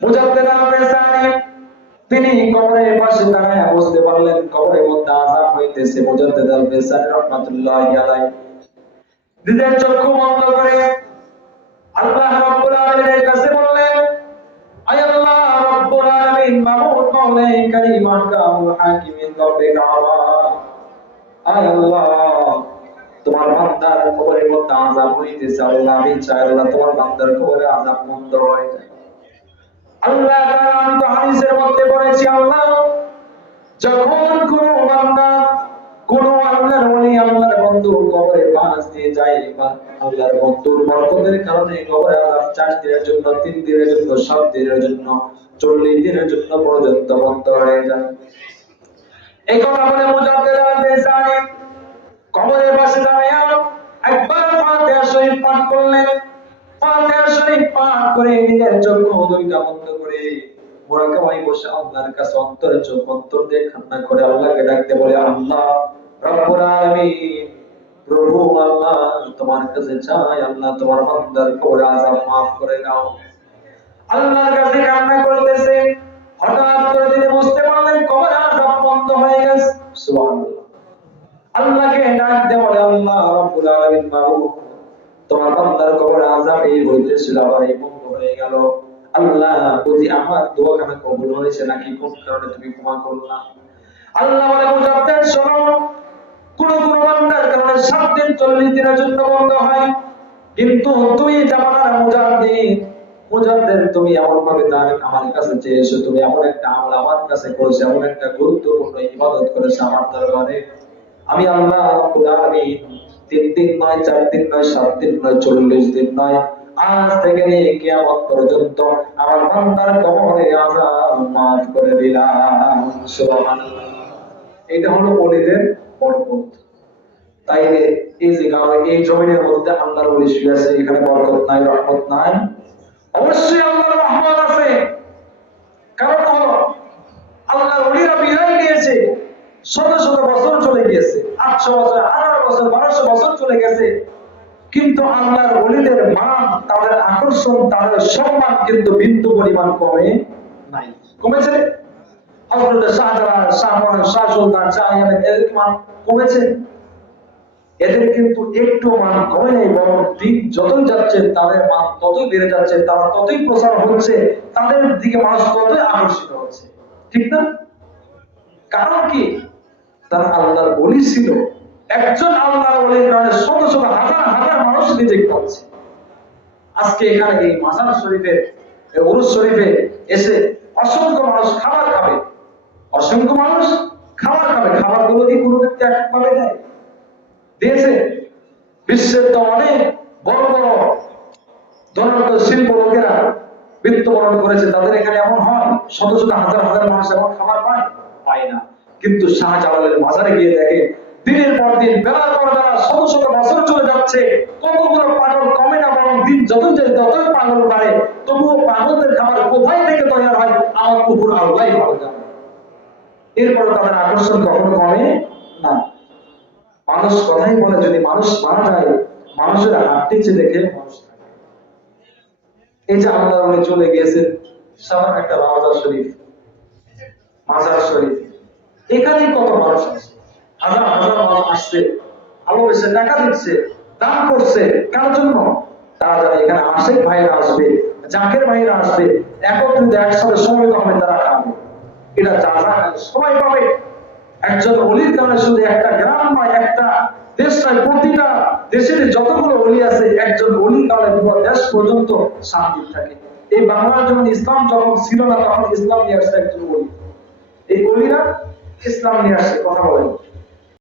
মুজাদ্দেদ আল-বেসারি তিনি কবরের পাশে দাঁড়ায় বুঝতে পারলেন কবরের মধ্যে আযাব হইতেছে। মুজাদ্দেদ আল-বেসারি রাহমাতুল্লাহি আলাইহি নিজের চক্ষু বন্ধ করে আল্লাহ রাব্বুল আলামিনের কাছে বললেন, আয় আল্লাহ রাব্বুল আলামিন মাবুদ মাওলাই কারীম আহকামুল হাকিমিন রব্বিল আলামিন, আয় আল্লাহ তোমার বান্দার কবরের মধ্যে আযাব হইতেছে। আল্লাহ আমি চাই আল্লাহ তোমার বান্দার কবরে আযাব বন্ধ হয়ে যায়। আল্লাহ তাআলা আমি তো হাদিসের মধ্যে পড়েছি, আল্লাহ যখন কোন বান্দা কোন আল্লাহর ওলি আল্লাহর বন্ধু কবরে পাশ দিয়ে যায় বা আল্লাহর বন্ধুর বরকতের কারণে কবরে আযাব 4 দিনের জন্য, 3 দিনের জন্য, 7 দিনের জন্য, 40 দিনের জন্য পর্যন্ত বন্ধ হয়ে যায়। এই কথা বলে মুজাদ্দেদ আল-বেসারি কবরের পাশে দাঁড়িয়ে একবার ফাতিহা শরীফ পাঠ করলেন। ফাতিহা শরীফ পাঠ করে নিজের চক্ষু দুইটা বন্ধ করে মুরাকাবায় বসে আল্লাহর কাছে অন্তরে চোখ অন্তর দিয়ে কান্না করে আল্লাহকে ডাকতে বলে, আল্লাহ রব্বুল আলামিন, প্রভু আল্লাহ তোমার কাছে চাই আল্লাহ তোমার বান্দার কবরে আযাব maaf করে দাও। আল্লাহর কাছে কান্না করতেছে, হঠাৎ করে তিনি বুঝতে পারলেন কবরে আযাব বন্ধ হয়ে গেছে। সুবহানাল্লাহ। আল্লাহকে ডাক দিয়ে বলে, আল্লাহ রব্বুল আলামিন মাবুদ তোমার বান্দার কবরে আযাব এই হইতেছিল আবার এই বন্ধ হয়ে গেল। আল্লাহ বুঝি আমার দোয়া কেন কবুল হয়েছে নাকি কোন কারণে তুমি ক্ষমা করলা? আল্লাহ বলে, মুজাদ্দেদ শোনো, কোন বান্দার কারণে 7 দিন 40 দিনের জন্য বন্ধ হয়, কিন্তু তুমি জামানার মুজাদ্দেদ তুমি এমন ভাবে আমার কাছে চেয়েছো, তুমি এমন একটা আমল আমার কাছে করেছো, এমন একটা গুরুত্বপূর্ণ ইবাদত করেছো আমার দরবারে, আমি আল্লাহ রাব্বুল আলামিন 3 দিন নয়, 4 দিন নয়, 7 দিন নয়, 40 দিন নয়, আজ থেকে নিয়ে কিয়ামত পর্যন্ত আমার বান্দার কবরে আযাব maaf করে দিলাম। সুবহানাল্লাহ। এটা হলো ওলিদের বরকত। তাই এই যে এই জমিনের মধ্যে আল্লাহর ওলি শুয়ে আছে, এখানে বরকত নাই, রহমত নাই? অবশ্যই আল্লাহর রহমত আছে। কারণ হলো আল্লাহর ওলিরা বিদায় নিয়েছে, শত শত বছর চলে গিয়েছে, 800 বছর, 1000 বছর, 1200 বছর চলে গেছে, কিন্তু আল্লাহর ওলিদের মান, তাদের আকর্ষণ, তাদের সম্মান কিন্তু বিন্দু পরিমাণ কমে নাই। কমেছে? হযরত শাহজালাল, শাহমুরাদ, শাহ সুলতান, শাহ আহমেদ এদের মান কমেছে? এদের কিন্তু একটু মান কমে নেই, বরং দিন যতই যাচ্ছে তাদের মান ততই বেড়ে যাচ্ছে, তারা ততই প্রসার হচ্ছে, তাদের দিকে মানুষ ততই আকর্ষিত হচ্ছে। ঠিক না? কারণ কি? তারা আল্লাহর ওলি ছিল। একজন আল্লাহর ওলির কারণে শত শত হাজার হাজার মানুষ রিজেক্ট হচ্ছে। আজকে এখানে এই মাজার শরীফে, উরুস শরীফে এসে অসংখ্য মানুষ খাবার খাবে, অসংখ্য মানুষ খাবার খাবে। খাবারগুলো কি কোনো ব্যক্তি একভাবে দেয়? দিয়েছে? বিশ্বের তো অনেক বড় বড় ধনাঢ্য শিল্প লোকেরা মৃত্যুবরণ করেছে, তাদের এখানে এমন হয় শত শত হাজার হাজার মানুষ এমন খাবার পায়? পায় না। কিন্তু শাহজালালের মাজারে গিয়ে দেখে দিনের পর দিন, বেলার পর বেলা, শত শত বছর চলে যাচ্ছে, কতগুলো পাগল কমে না, বরং দিন যতই যায় ততই পাগল বাড়ে। তবুও পাগলদের খাবার কোথায় থেকে তৈরি হয় আমার উপর আল্লাহই ভালো জানে। এরপরে তাদের আকর্ষণ কখনো কমে না। মানুষ কথাই বলে, যদি মানুষ মারা যায় মানুষের হাঁটতেছে দেখে মানুষ থাকে। এই যে আল্লাহর ওলি চলে গিয়েছেন, সাধারণ একটা মাজার শরীফ, মাজার শরীফ, এখানেই কত মানুষ আছে, হাজার হাজার মানুষ আসছে, ভালোবেসে টাকা দিচ্ছে, দান করছে। কার জন্য? তারা যারা এখানে আশেক ভাইরা আসবে, জাকের ভাইরা আসবে, একত্রিত একসাথে সমবেত হবে, তারা খাবে। এটা যারা সবাই পাবে। একজন ওলির কারণে শুধু একটা গ্রাম নয়, একটা দেশ নয়, প্রতিটা দেশের যতগুলো ওলি আছে, একজন ওলির কারণে পুরো দেশ পর্যন্ত শান্তি থাকে। এই বাংলার যখন ইসলাম যখন ছিল না, তখন ইসলাম নিয়ে আসছে একজন ওলি। এই ওলিরা ইসলাম নিয়ে আসছে। কথা বলেন।